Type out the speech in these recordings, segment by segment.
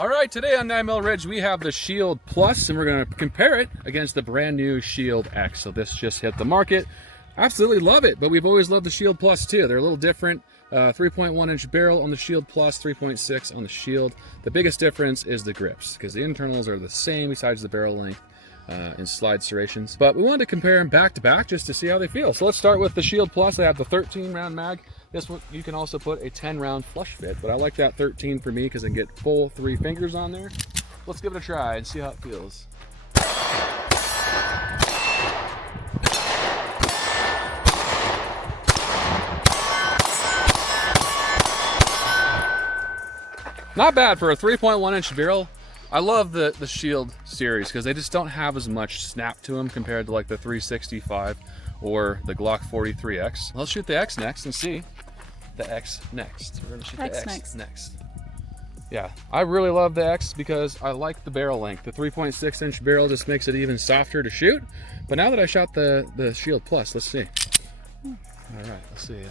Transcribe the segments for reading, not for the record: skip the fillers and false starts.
All right, today on 9 Mil Ridge, we have the Shield Plus, and we're gonna compare it against the brand new Shield X. So this just hit the market. Absolutely love it, but we've always loved the Shield Plus too. They're a little different. 3.1 inch barrel on the Shield Plus, 3.6 on the Shield. The biggest difference is the grips, because the internals are the same besides the barrel length and slide serrations. But we wanted to compare them back to back just to see how they feel. So let's start with the Shield Plus. I have the 13 round mag. This one, you can also put a 10 round flush fit, but I like that 13 for me because I can get full 3 fingers on there. Let's give it a try and see how it feels. Not bad for a 3.1 inch barrel. I love the Shield series because they just don't have as much snap to them compared to like the 365 or the Glock 43X. Let's shoot the X next and see. The X next. We're gonna shoot the X next. Yeah, I really love the X because I like the barrel length. The 3.6 inch barrel just makes it even softer to shoot. But now that I shot the Shield Plus, let's see. All right, let's see.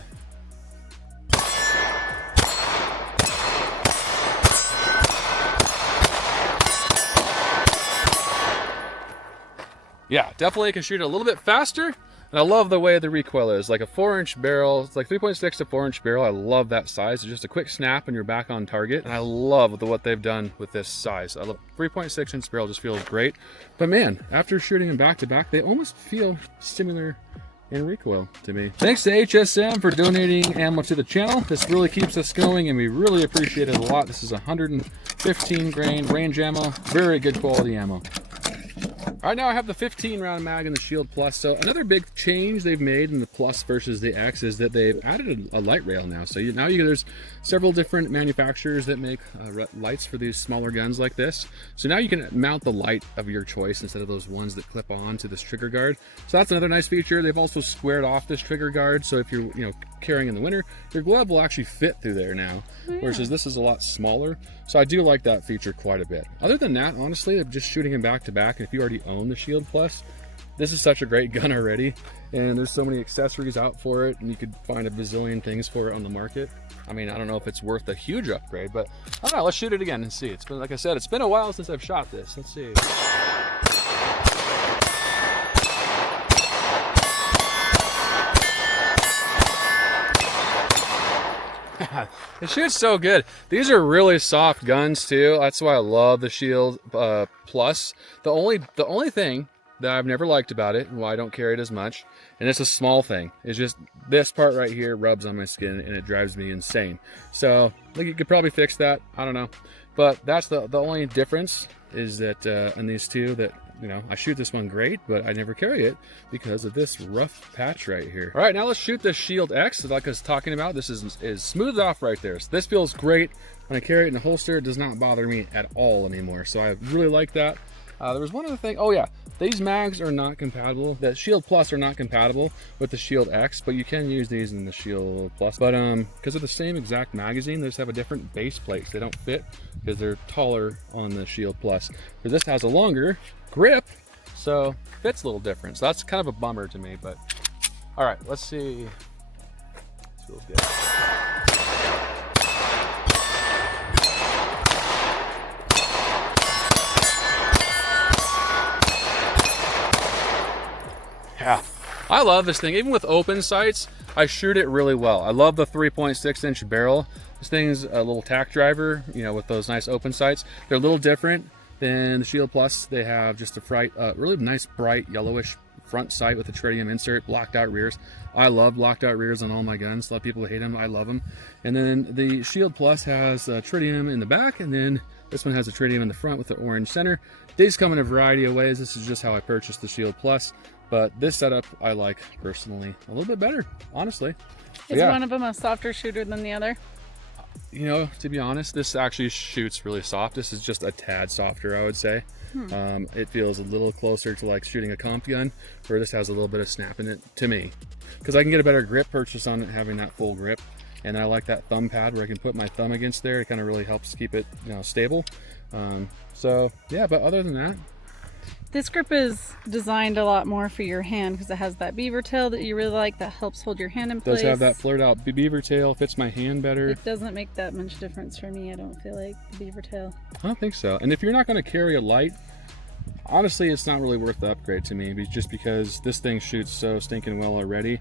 Yeah, definitely can shoot it a little bit faster. And I love the way the recoil is, like a 4 inch barrel. It's like 3.6 to 4 inch barrel. I love that size. It's just a quick snap and you're back on target. And I love what they've done with this size. I love 3.6 inch barrel, just feels great. But man, after shooting them back to back, they almost feel similar in recoil to me. Thanks to HSM for donating ammo to the channel. This really keeps us going and we really appreciate it a lot. This is 115 grain range ammo, very good quality ammo. All right, now I have the 15 round mag in the Shield Plus. So another big change they've made in the Plus versus the X is that they've added a light rail now. So there's several different manufacturers that make lights for these smaller guns like this. So now you can mount the light of your choice instead of those ones that clip on to this trigger guard. So that's another nice feature. They've also squared off this trigger guard. So if you're carrying in the winter, your glove will actually fit through there now, versus this is a lot smaller. So I do like that feature quite a bit. Other than that, honestly, I'm just shooting him back to back. And if you already own the Shield Plus, this is such a great gun already. And there's so many accessories out for it, and you could find a bazillion things for it on the market. I mean, I don't know if it's worth a huge upgrade, but I don't know, let's shoot it again and see. It's been, like I said, it's been a while since I've shot this. Let's see. It shoots so good. These are really soft guns too. That's why I love the Shield Plus. The only thing that I've never liked about it, and why I don't carry it as much, and it's a small thing, is just this part right here rubs on my skin and it drives me insane. So like, you could probably fix that. I don't know, but that's the only difference is that in these two that. I shoot this one great, but I never carry it because of this rough patch right here. All right, now let's shoot the Shield X. Like I was talking about, this is smoothed off right there. So this feels great. When I carry it in a holster, it does not bother me at all anymore. So I really like that. There was one other thing. Oh yeah, these mags are not compatible. The Shield Plus are not compatible with the Shield X, but you can use these in the Shield Plus. But because of the same exact magazine, they just have a different base plate. They don't fit because they're taller on the Shield Plus. But this has a longer grip, so fits a little different. So that's kind of a bummer to me, but all right, let's see. This feels good. Yeah, I love this thing. Even with open sights, I shoot it really well. I love the 3.6 inch barrel. This thing's a little tack driver, with those nice open sights. They're a little different than the Shield Plus. They have just a really nice bright yellowish front sight with a tritium insert, blocked out rears. I love blocked out rears on all my guns. A lot of people hate them. I love them. And then the Shield Plus has tritium in the back, and then this one has a tritium in the front with the orange center. These come in a variety of ways. This is just how I purchased the Shield Plus. But this setup I like personally a little bit better, honestly. Is one of them a softer shooter than the other? To be honest, this actually shoots really soft. This is just a tad softer, I would say. It feels a little closer to like shooting a comp gun, where this has a little bit of snap in it to me. Because I can get a better grip purchase on it having that full grip. And I like that thumb pad where I can put my thumb against there. It kind of really helps keep it stable. So yeah, but other than that, This grip is designed a lot more for your hand because it has that beaver tail that you really like that helps hold your hand in place. Does have that flared out beaver tail, fits my hand better. It doesn't make that much difference for me, I don't feel like, the beaver tail. I don't think so. And if you're not going to carry a light, honestly, it's not really worth the upgrade to me, just because this thing shoots so stinking well already.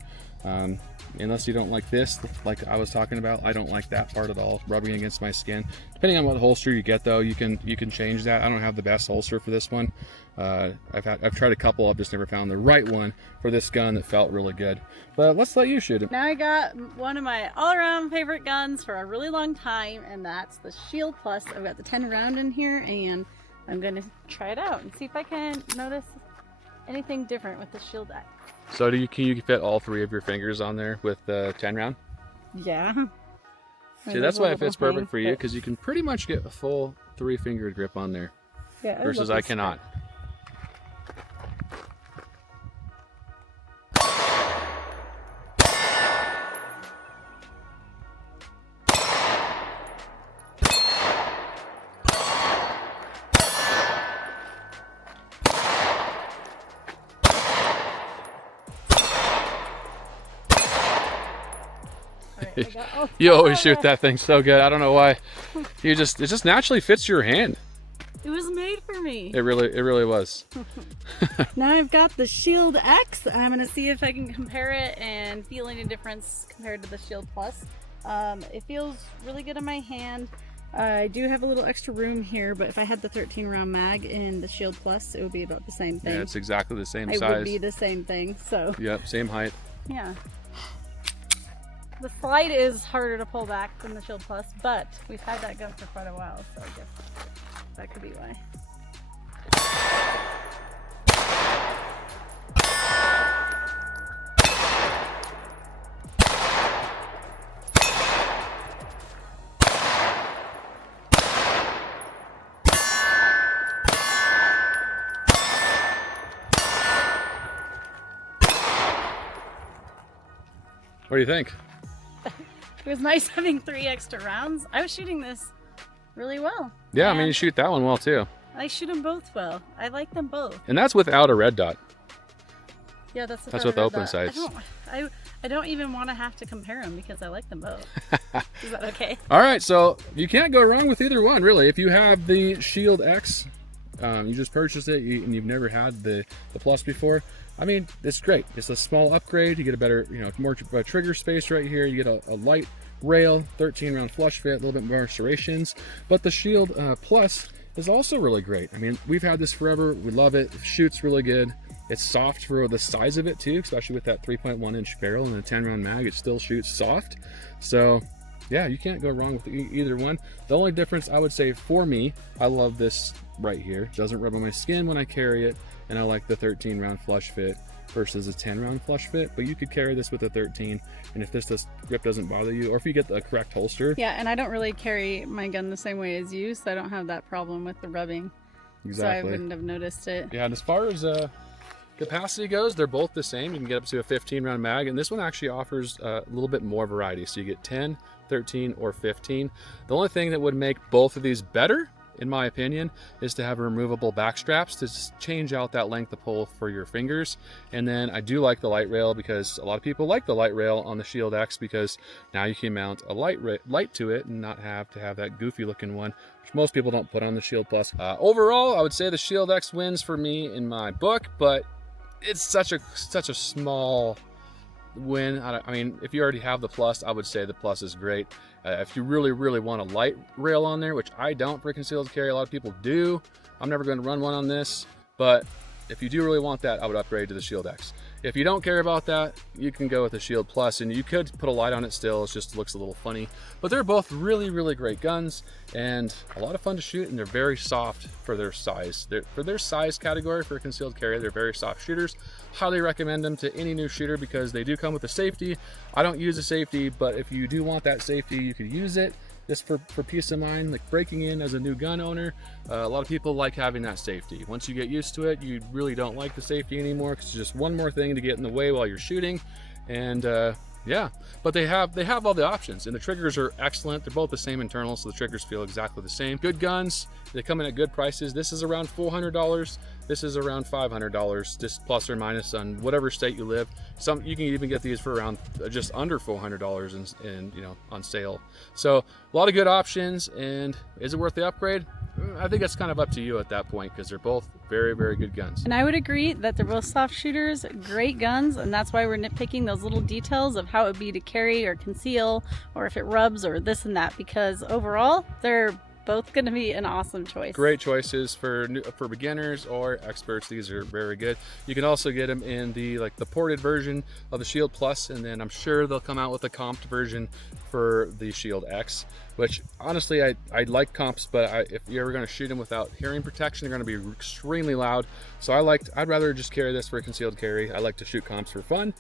Unless you don't like this, like I was talking about, I don't like that part at all, rubbing against my skin. Depending on what holster you get though, you can change that. I don't have the best holster for this one. I've tried a couple, I've just never found the right one for this gun that felt really good. But let's let you shoot it. Now I got one of my all-around favorite guns for a really long time, and that's the Shield Plus. I've got the 10 round in here, and I'm gonna try it out and see if I can notice anything different with the Shield X. So can you fit all 3 of your fingers on there with the 10 round? Yeah. See, that's why it fits perfect for you, because you can pretty much get a full 3-fingered grip on there. Yeah, versus I cannot. You always shoot that thing so good. I don't know why. It just naturally fits your hand. It was made for me. It really was. Now I've got the Shield X. I'm gonna see if I can compare it and feel any difference compared to the Shield Plus. It feels really good in my hand. I do have a little extra room here, but if I had the 13 round mag in the Shield Plus, it would be about the same thing. Yeah, it's exactly the same size. It would be the same thing, so. Yep, same height. Yeah. The slide is harder to pull back than the Shield Plus, but we've had that gun for quite a while, so I guess that could be why. What do you think? It was nice having 3 extra rounds. I was shooting this really well. Yeah, I mean, you shoot that one well too. I shoot them both well. I like them both. And that's without a red dot. Yeah, that's with the open sights. I don't even want to have to compare them because I like them both. Is that okay? All right, so you can't go wrong with either one, really. If you have the Shield X, you just purchased it and you've never had the Plus before, I mean, it's great. It's a small upgrade. You get a better, more trigger space right here. You get a light rail, 13 round flush fit, a little bit more serrations. But the Shield Plus is also really great. I mean, we've had this forever. We love it. It shoots really good. It's soft for the size of it too, especially with that 3.1 inch barrel and a 10 round mag. It still shoots soft. So yeah, you can't go wrong with either one. The only difference I would say for me, I love this right here. It doesn't rub on my skin when I carry it. And I like the 13 round flush fit versus a 10 round flush fit, but you could carry this with a 13, and if this grip doesn't bother you, or if you get the correct holster. Yeah, and I don't really carry my gun the same way as you, so I don't have that problem with the rubbing. Exactly. So I wouldn't have noticed it. Yeah, and as far as capacity goes, they're both the same. You can get up to a 15 round mag, and this one actually offers a little bit more variety. So you get 10, 13, or 15. The only thing that would make both of these better, in my opinion, is to have removable back straps to just change out that length of pull for your fingers. And then I do like the light rail, because a lot of people like the light rail on the Shield X, because now you can mount a light to it and not have to have that goofy looking one, which most people don't put on the Shield Plus. Overall, I would say the Shield X wins for me in my book, but it's such a small win. I mean, if you already have the Plus, I would say the Plus is great. If you really want a light rail on there, which I don't for concealed carry, a lot of people do. I'm never going to run one on this, but if you do really want that, I would upgrade to the Shield X. If you don't care about that, you can go with the Shield Plus, and you could put a light on it still. It just looks a little funny, but they're both really great guns and a lot of fun to shoot, and they're very soft for their size. For their size category for a concealed carry, they're very soft shooters. Highly recommend them to any new shooter because they do come with a safety. I don't use a safety, but if you do want that safety, you could use it just for peace of mind, like breaking in as a new gun owner. A lot of people like having that safety. Once you get used to it, you really don't like the safety anymore, because it's just one more thing to get in the way while you're shooting. And yeah, but they have all the options, and the triggers are excellent. They're both the same internal, so the triggers feel exactly the same. Good guns, They come in at good prices. This is around $400. This is around $500, just plus or minus on whatever state you live. Some you can even get these for around just under $400 and you know, on sale. So a lot of good options. And is it worth the upgrade? I think it's kind of up to you at that point, because they're both very, very good guns. And I would agree that they're both soft shooters, great guns, and that's why we're nitpicking those little details of how it would be to carry or conceal, or if it rubs or this and that, because overall they're both going to be an awesome choice. Great choices for beginners or experts. These are very good. You can also get them in the ported version of the Shield Plus, and then I'm sure they'll come out with a comped version for the Shield X, which honestly I like comps, but if you're ever going to shoot them without hearing protection, they're going to be extremely loud. So I'd rather just carry this for a concealed carry. I like to shoot comps for fun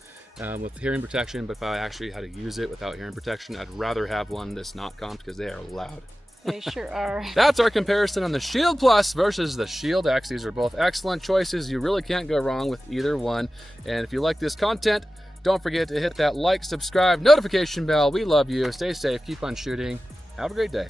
with hearing protection, but if I actually had to use it without hearing protection, I'd rather have one that's not comped, because they are loud. They sure are. That's our comparison on the Shield Plus versus the Shield X. These are both excellent choices. You really can't go wrong with either one. And if you like this content, don't forget to hit that like, subscribe, notification bell. We love you. Stay safe. Keep on shooting. Have a great day.